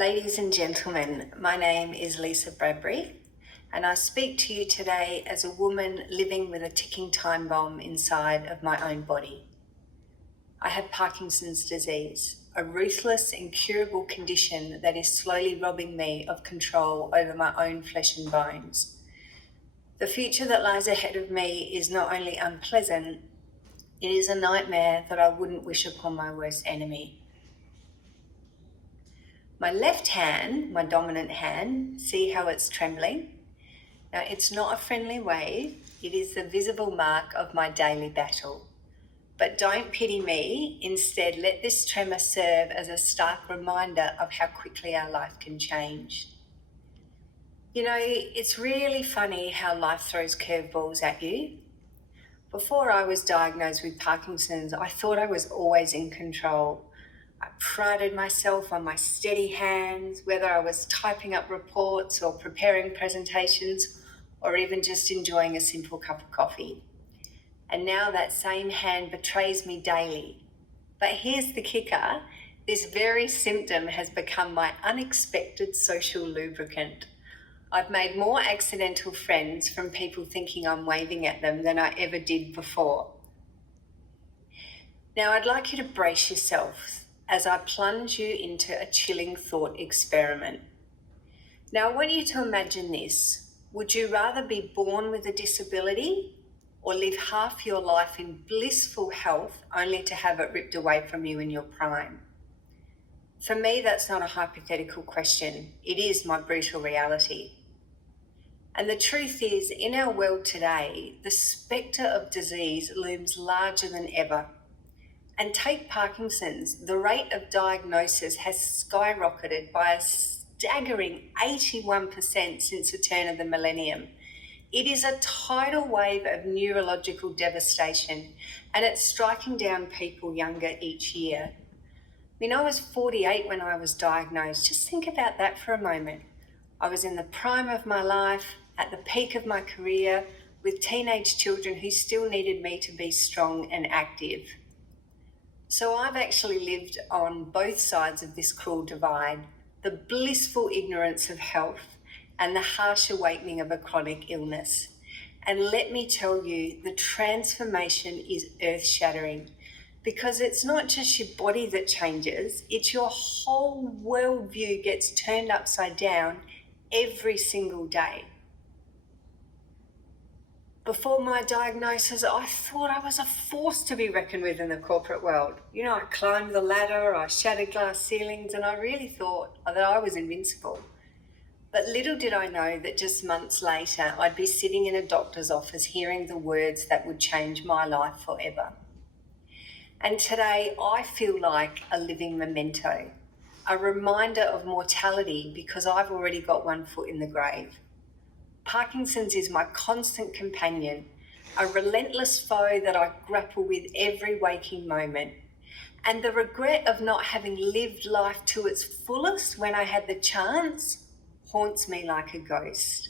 Ladies and gentlemen, my name is Lisa Bradbury, and I speak to you today as a woman living with a ticking time bomb inside of my own body. I have Parkinson's disease, a ruthless, incurable condition that is slowly robbing me of control over my own flesh and bones. The future that lies ahead of me is not only unpleasant, it is a nightmare that I wouldn't wish upon my worst enemy. My left hand, my dominant hand, see how it's trembling? Now, it's not a friendly wave, it is the visible mark of my daily battle. But don't pity me, instead let this tremor serve as a stark reminder of how quickly our life can change. You know, it's really funny how life throws curveballs at you. Before I was diagnosed with Parkinson's, I thought I was always in control. I prided myself on my steady hands, whether I was typing up reports or preparing presentations, or even just enjoying a simple cup of coffee. And now that same hand betrays me daily. But here's the kicker, this very symptom has become my unexpected social lubricant. I've made more accidental friends from people thinking I'm waving at them than I ever did before. Now I'd like you to brace yourselves as I plunge you into a chilling thought experiment. Now I want you to imagine this. Would you rather be born with a disability or live half your life in blissful health only to have it ripped away from you in your prime? For me, that's not a hypothetical question. It is my brutal reality. And the truth is, in our world today, the spectre of disease looms larger than ever. And take Parkinson's, the rate of diagnosis has skyrocketed by a staggering 81% since the turn of the millennium. It is a tidal wave of neurological devastation, and it's striking down people younger each year. I mean, I was 48 when I was diagnosed. Just think about that for a moment. I was in the prime of my life, at the peak of my career, with teenage children who still needed me to be strong and active. So I've actually lived on both sides of this cruel divide, the blissful ignorance of health and the harsh awakening of a chronic illness. And let me tell you, the transformation is earth-shattering because it's not just your body that changes, it's your whole worldview gets turned upside down every single day. Before my diagnosis, I thought I was a force to be reckoned with in the corporate world. You know, I climbed the ladder, I shattered glass ceilings, and I really thought that I was invincible. But little did I know that just months later, I'd be sitting in a doctor's office hearing the words that would change my life forever. And today, I feel like a living memento, a reminder of mortality because I've already got one foot in the grave. Parkinson's is my constant companion, a relentless foe that I grapple with every waking moment. And the regret of not having lived life to its fullest when I had the chance haunts me like a ghost.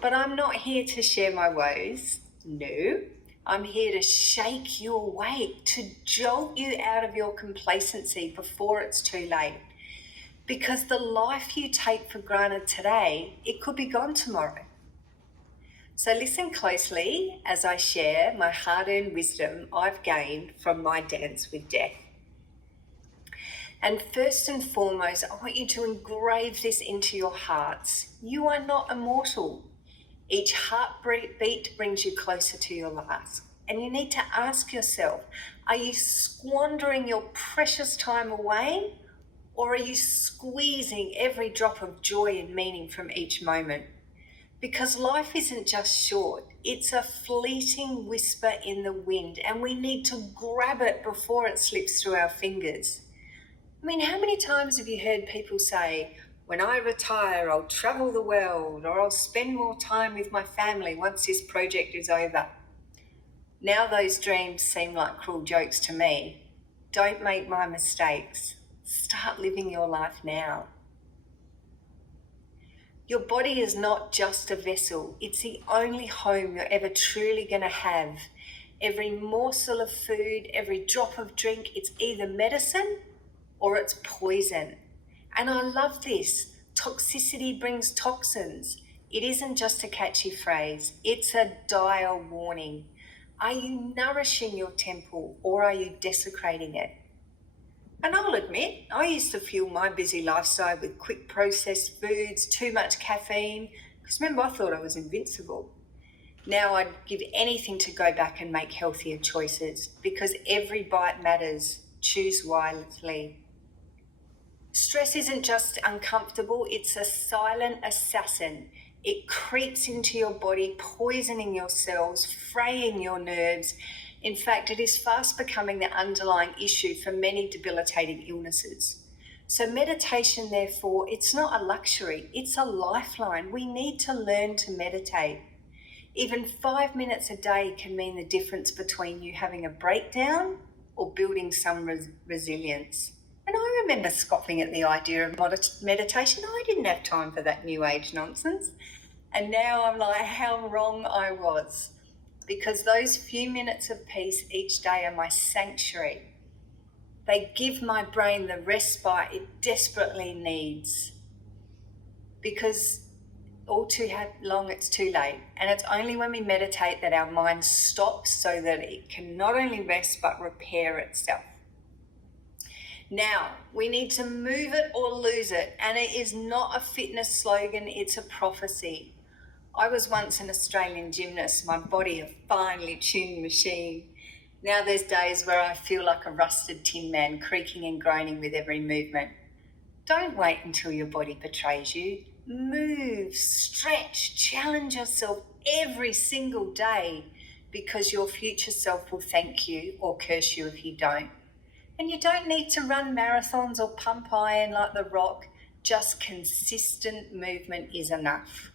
But I'm not here to share my woes. No, I'm here to shake you awake, to jolt you out of your complacency before it's too late. Because the life you take for granted today, it could be gone tomorrow. So listen closely as I share my hard-earned wisdom I've gained from my dance with death. And first and foremost, I want you to engrave this into your hearts. You are not immortal. Each heartbeat brings you closer to your last. And you need to ask yourself, are you squandering your precious time away? Or are you squeezing every drop of joy and meaning from each moment? Because life isn't just short, it's a fleeting whisper in the wind, and we need to grab it before it slips through our fingers. I mean, how many times have you heard people say, when I retire, I'll travel the world, or I'll spend more time with my family once this project is over? Now those dreams seem like cruel jokes to me. Don't make my mistakes. Start living your life now. Your body is not just a vessel. It's the only home you're ever truly going to have. Every morsel of food, every drop of drink, it's either medicine or it's poison. And I love this. Toxicity brings toxins. It isn't just a catchy phrase, it's a dire warning. Are you nourishing your temple or are you desecrating it? And I'll admit, I used to fuel my busy lifestyle with quick processed foods, too much caffeine, because remember, I thought I was invincible. Now I'd give anything to go back and make healthier choices because every bite matters. Choose wisely. Stress isn't just uncomfortable, it's a silent assassin. It creeps into your body, poisoning your cells, fraying your nerves. In fact, it is fast becoming the underlying issue for many debilitating illnesses. So meditation, therefore, it's not a luxury, it's a lifeline. We need to learn to meditate. Even 5 minutes a day can mean the difference between you having a breakdown or building some resilience. And I remember scoffing at the idea of meditation. I didn't have time for that new age nonsense. And now I'm like, how wrong I was. Because those few minutes of peace each day are my sanctuary. They give my brain the respite it desperately needs. Because all too long it's too late. And it's only when we meditate that our mind stops so that it can not only rest but repair itself. Now, we need to move it or lose it, and it is not a fitness slogan, it's a prophecy. I was once an Australian gymnast, my body a finely tuned machine. Now there's days where I feel like a rusted tin man, creaking and groaning with every movement. Don't wait until your body betrays you. Move, stretch, challenge yourself every single day because your future self will thank you or curse you if you don't. And you don't need to run marathons or pump iron like The Rock. Just consistent movement is enough.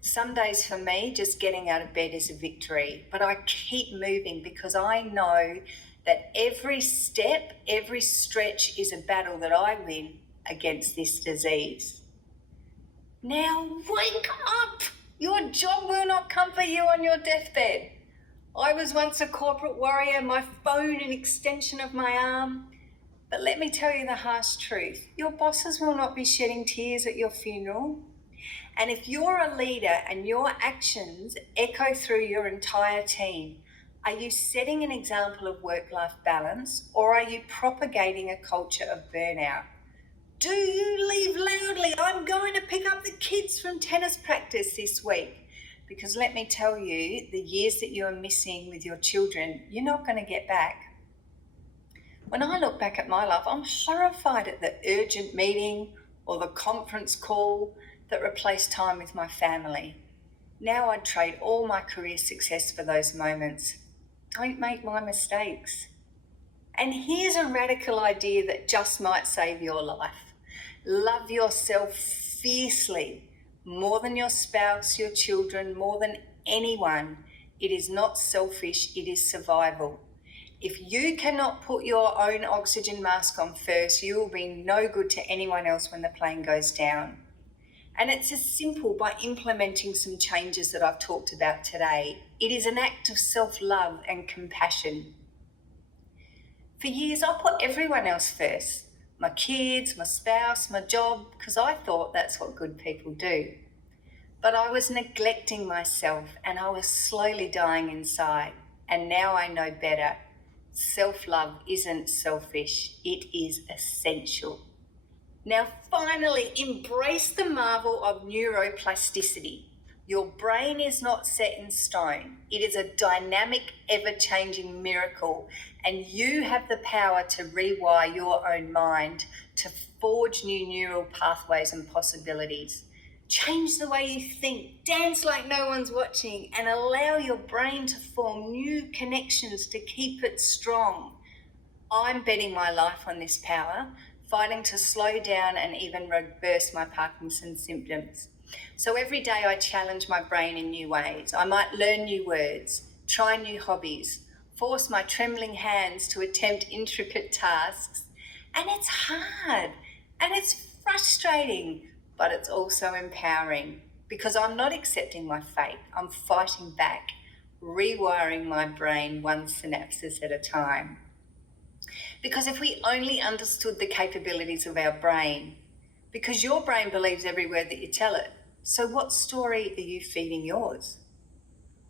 Some days for me, just getting out of bed is a victory, but I keep moving because I know that every step, every stretch is a battle that I win against this disease. Now wake up! Your job will not comfort you on your deathbed. I was once a corporate warrior, my phone an extension of my arm. But let me tell you the harsh truth. Your bosses will not be shedding tears at your funeral. And if you're a leader and your actions echo through your entire team, are you setting an example of work-life balance or are you propagating a culture of burnout? Do you leave loudly? I'm going to pick up the kids from tennis practice this week. Because let me tell you, the years that you are missing with your children, you're not going to get back. When I look back at my life, I'm horrified at the urgent meeting or the conference call that replaced time with my family. Now I'd trade all my career success for those moments. Don't make my mistakes. And here's a radical idea that just might save your life. Love yourself fiercely. More than your spouse, your children, more than anyone. It is not selfish, it is survival. If you cannot put your own oxygen mask on first, you will be no good to anyone else when the plane goes down. And it's as simple by implementing some changes that I've talked about today. It is an act of self-love and compassion. For years, I put everyone else first. My kids, my spouse, my job, because I thought that's what good people do. But I was neglecting myself and I was slowly dying inside. And now I know better. Self-love isn't selfish, it is essential. Now finally, embrace the marvel of neuroplasticity. Your brain is not set in stone. It is a dynamic, ever-changing miracle, and you have the power to rewire your own mind to forge new neural pathways and possibilities. Change the way you think, dance like no one's watching, and allow your brain to form new connections to keep it strong. I'm betting my life on this power, fighting to slow down and even reverse my Parkinson's symptoms. So every day I challenge my brain in new ways. I might learn new words, try new hobbies, force my trembling hands to attempt intricate tasks. And it's hard and it's frustrating, but it's also empowering because I'm not accepting my fate. I'm fighting back, rewiring my brain one synapses at a time. Because if we only understood the capabilities of our brain, because your brain believes every word that you tell it, so what story are you feeding yours?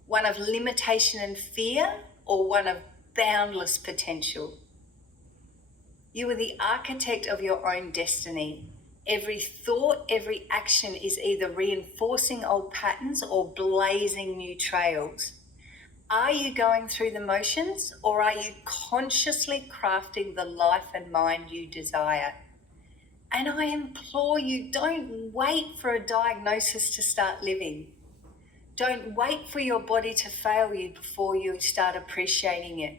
One of limitation and fear, or one of boundless potential? You are the architect of your own destiny. Every thought, every action is either reinforcing old patterns or blazing new trails. Are you going through the motions, or are you consciously crafting the life and mind you desire? And I implore you, don't wait for a diagnosis to start living. Don't wait for your body to fail you before you start appreciating it.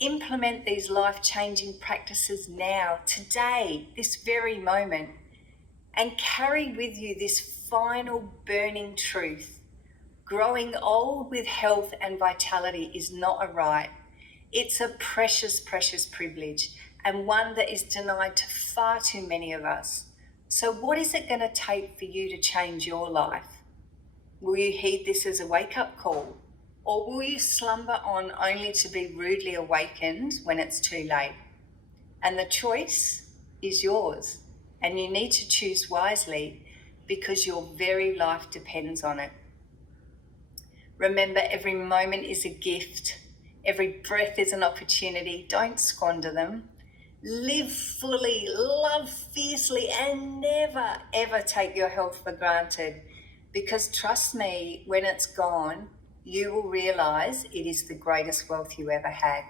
Implement these life-changing practices now, today, this very moment, and carry with you this final burning truth. Growing old with health and vitality is not a right. It's a precious, precious privilege, and one that is denied to far too many of us. So what is it going to take for you to change your life? Will you heed this as a wake-up call? Or will you slumber on only to be rudely awakened when it's too late? And the choice is yours, and you need to choose wisely because your very life depends on it. Remember, every moment is a gift. Every breath is an opportunity. Don't squander them. Live fully, love fiercely, and never, ever take your health for granted. Because trust me, when it's gone, you will realize it is the greatest wealth you ever had.